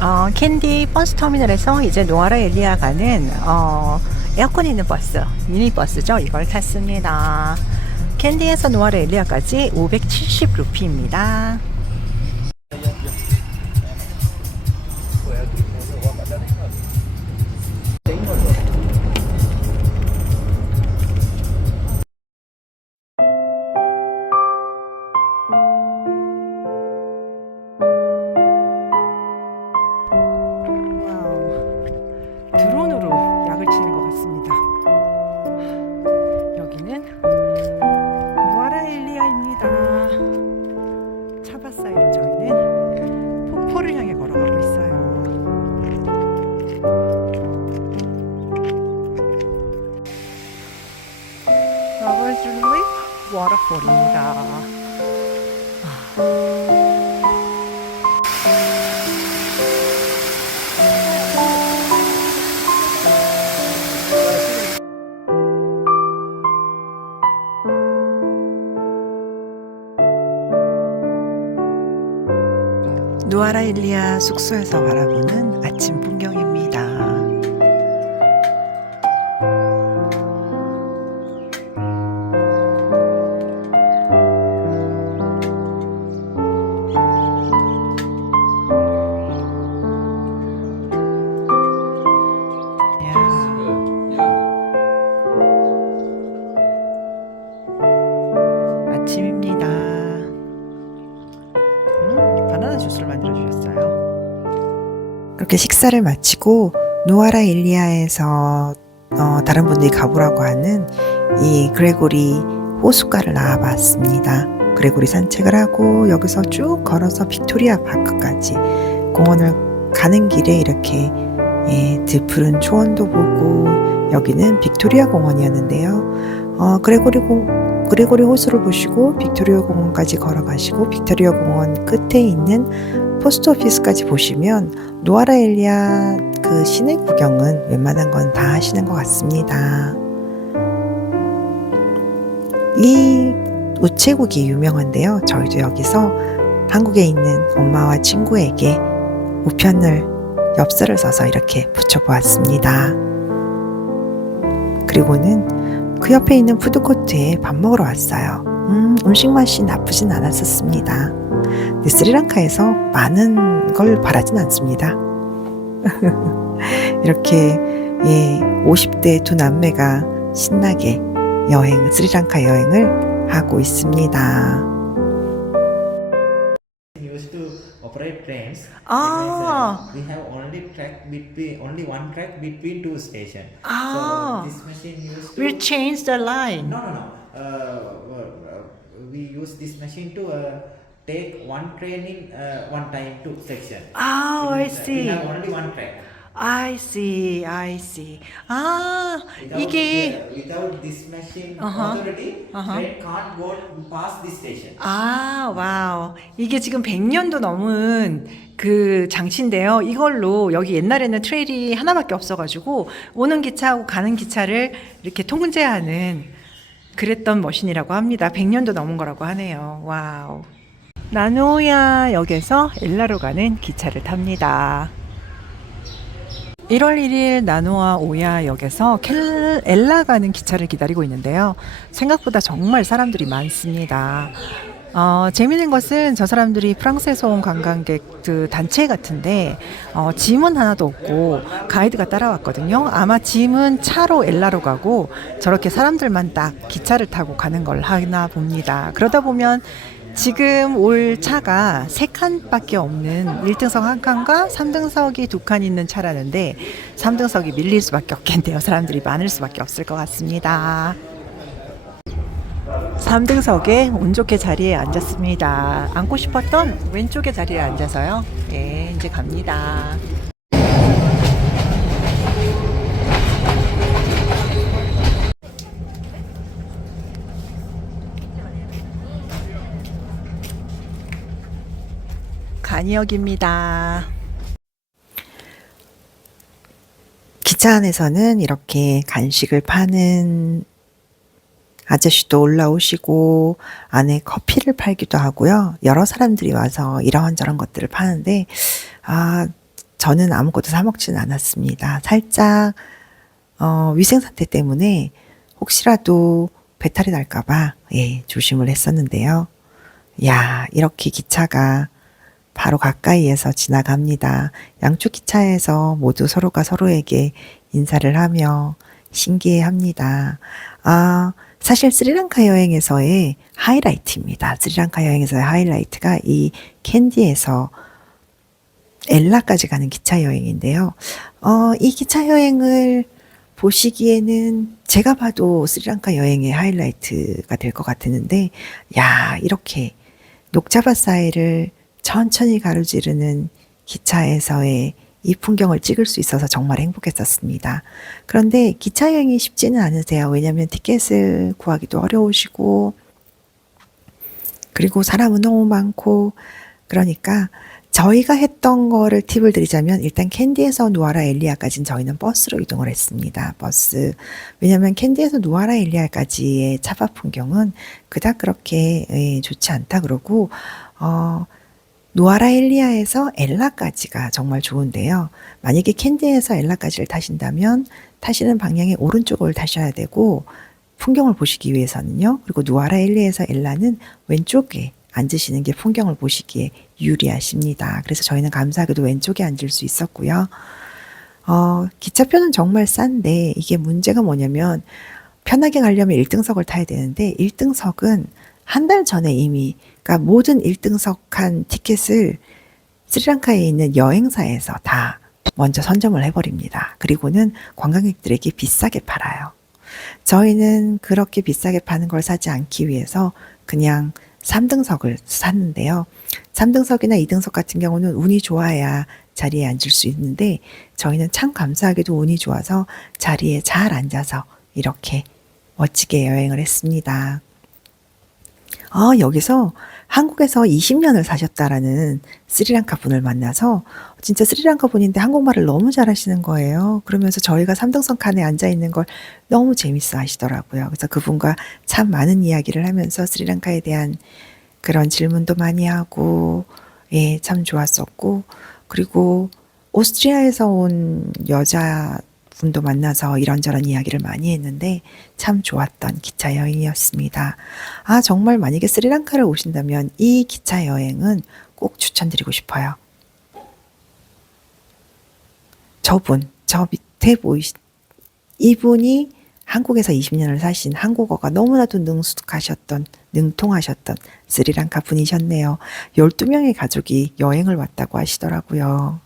어, 캔디 버스 터미널에서 이제 노아라 엘리아 가는 어, 에어컨 있는 버스, 미니 버스죠. 이걸 탔습니다. 캔디에서 노아라 엘리아까지 570 루피입니다. 워터폴입니다. 누아라 일리아 숙소에서 바라보는 아침 풍경입니다. 그렇게 식사를 마치고 노아라 일리아에서 어, 다른 분들이 가보라고 하는 이 그레고리 호숫가를 나와봤습니다. 그레고리 산책을 하고 여기서 쭉 걸어서 빅토리아 파크까지 공원을 가는 길에 이렇게 예, 드푸른 초원도 보고 여기는 빅토리아 공원이었는데요. 어, 그레고리 공, 그레고리 호수를 보시고 빅토리아 공원까지 걸어가시고 빅토리아 공원 끝에 있는 포스트 오피스까지 보시면 노아라 엘리아 그 시내 구경은 웬만한 건 다 하시는 것 같습니다. 이 우체국이 유명한데요. 저희도 여기서 한국에 있는 엄마와 친구에게 우편을 엽서를 써서 이렇게 붙여보았습니다. 그리고는 그 옆에 있는 푸드코트에 밥 먹으러 왔어요. 음, 음식 맛이 나쁘진 않았었습니다. 스리랑카에서 많은 걸 바라진 않습니다. 이렇게 예, 50대 두 남매가 신나게 여행, 스리랑카 여행을 하고 있습니다. Ah. We have only track between only one track between two stations. Ah. So this machine used to We'll change the line. no no no. Uh, uh, we use this machine to uh, take one train in uh, one time two section. Oh, I uh, see. We have only one track. I see, I see. 아, Without, 이게 uh, without this machine Uh-huh. authority, Uh-huh. train can't go past this station. 아, 와우. 이게 지금 100년도 넘은 그 장치인데요. 이걸로 여기 옛날에는 트레일이 하나밖에 없어가지고 오는 기차하고 가는 기차를 이렇게 통제하는 그랬던 머신이라고 합니다. 100년도 넘은 거라고 하네요. 와우. 나노야 역에서 엘라로 가는 기차를 탑니다. 1월 1일 나노아 오야 역에서 켈, 엘라 가는 기차를 기다리고 있는데요. 생각보다 정말 사람들이 많습니다. 어, 재미있는 것은 저 사람들이 프랑스에서 온 관광객 그 단체 같은데 어, 짐은 하나도 없고 가이드가 따라왔거든요. 아마 짐은 차로 엘라로 가고 저렇게 사람들만 딱 기차를 타고 가는 걸 하나 봅니다. 그러다 보면 지금 올 차가 세 칸밖에 없는 1등석 한 칸과 3등석이 두 칸 있는 차라는데 3등석이 밀릴 수밖에 없겠네요. 사람들이 많을 수밖에 없을 것 같습니다. 3등석에 운 좋게 자리에 앉았습니다. 앉고 싶었던 왼쪽의 자리에 앉아서요. 예, 이제 갑니다. 간이역입니다. 기차 안에서는 이렇게 간식을 파는 아저씨도 올라오시고 안에 커피를 팔기도 하고요. 여러 사람들이 와서 이러한 저런 것들을 파는데 아 저는 아무것도 사 먹지는 않았습니다. 살짝 어, 위생 상태 때문에 혹시라도 배탈이 날까봐 예, 조심을 했었는데요. 야, 이렇게 기차가 바로 가까이에서 지나갑니다. 양쪽 기차에서 모두 서로가 서로에게 인사를 하며 신기해 합니다. 아, 사실 스리랑카 여행에서의 하이라이트입니다. 스리랑카 여행에서의 하이라이트가 이 캔디에서 엘라까지 가는 기차 여행인데요. 어, 이 기차 여행을 보시기에는 제가 봐도 스리랑카 여행의 하이라이트가 될 것 같았는데, 야, 이렇게 녹차밭 사이를 천천히 가로지르는 기차에서의 이 풍경을 찍을 수 있어서 정말 행복했었습니다. 그런데 기차 여행이 쉽지는 않으세요. 왜냐하면 티켓을 구하기도 어려우시고, 그리고 사람은 너무 많고, 그러니까 저희가 했던 거를 팁을 드리자면 일단 캔디에서 누아라 엘리아까지는 저희는 버스로 이동을 했습니다. 버스. 왜냐면 캔디에서 누아라 엘리아까지의 차박 풍경은 그닥 그렇게 예, 좋지 않다 그러고 어 누아라 엘리아에서 엘라까지가 정말 좋은데요. 만약에 캔디에서 엘라까지를 타신다면 타시는 방향의 오른쪽을 타셔야 되고 풍경을 보시기 위해서는요. 그리고 누아라 엘리에서 엘라는 왼쪽에 앉으시는 게 풍경을 보시기에 유리하십니다. 그래서 저희는 감사하게도 왼쪽에 앉을 수 있었고요. 어, 기차표는 정말 싼데 이게 문제가 뭐냐면 편하게 가려면 1등석을 타야 되는데 1등석은 한 달 전에 이미 그러니까 모든 1등석 한 티켓을 스리랑카에 있는 여행사에서 다 먼저 선점을 해버립니다. 그리고는 관광객들에게 비싸게 팔아요. 저희는 그렇게 비싸게 파는 걸 사지 않기 위해서 그냥 3등석을 샀는데요. 3등석이나 2등석 같은 경우는 운이 좋아야 자리에 앉을 수 있는데 저희는 참 감사하게도 운이 좋아서 자리에 잘 앉아서 이렇게 멋지게 여행을 했습니다. 아, 여기서 한국에서 20년을 사셨다라는 스리랑카 분을 만나서 진짜 스리랑카 분인데 한국말을 너무 잘하시는 거예요. 그러면서 저희가 3등석 칸에 앉아 있는 걸 너무 재밌어 하시더라고요. 그래서 그분과 참 많은 이야기를 하면서 스리랑카에 대한 그런 질문도 많이 하고, 예, 참 좋았었고, 그리고 오스트리아에서 온 여자 분도 만나서 이런저런 이야기를 많이 했는데 참 좋았던 기차 여행이었습니다. 아, 정말 만약에 스리랑카를 오신다면 이 기차 여행은 꼭 추천드리고 싶어요. 저분, 저 밑에 보이시, 이분이 한국에서 20년을 사신 한국어가 너무나도 능숙하셨던, 능통하셨던 스리랑카 분이셨네요. 12명의 가족이 여행을 왔다고 하시더라고요.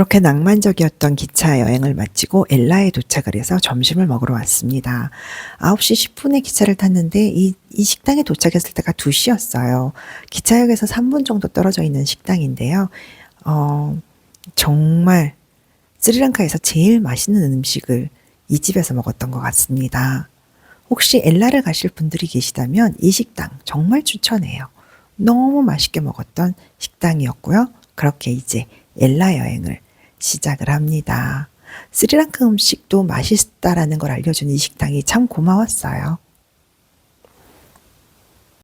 그렇게 낭만적이었던 기차 여행을 마치고 엘라에 도착을 해서 점심을 먹으러 왔습니다. 9시 10분에 기차를 탔는데 이, 이 식당에 도착했을 때가 2시였어요. 기차역에서 3분 정도 떨어져 있는 식당인데요. 어, 정말 스리랑카에서 제일 맛있는 음식을 이 집에서 먹었던 것 같습니다. 혹시 엘라를 가실 분들이 계시다면 이 식당 정말 추천해요. 너무 맛있게 먹었던 식당이었고요. 그렇게 이제 엘라 여행을 시작을 합니다. 스리랑카 음식도 맛있다라는 걸 알려준 이 식당이 참 고마웠어요.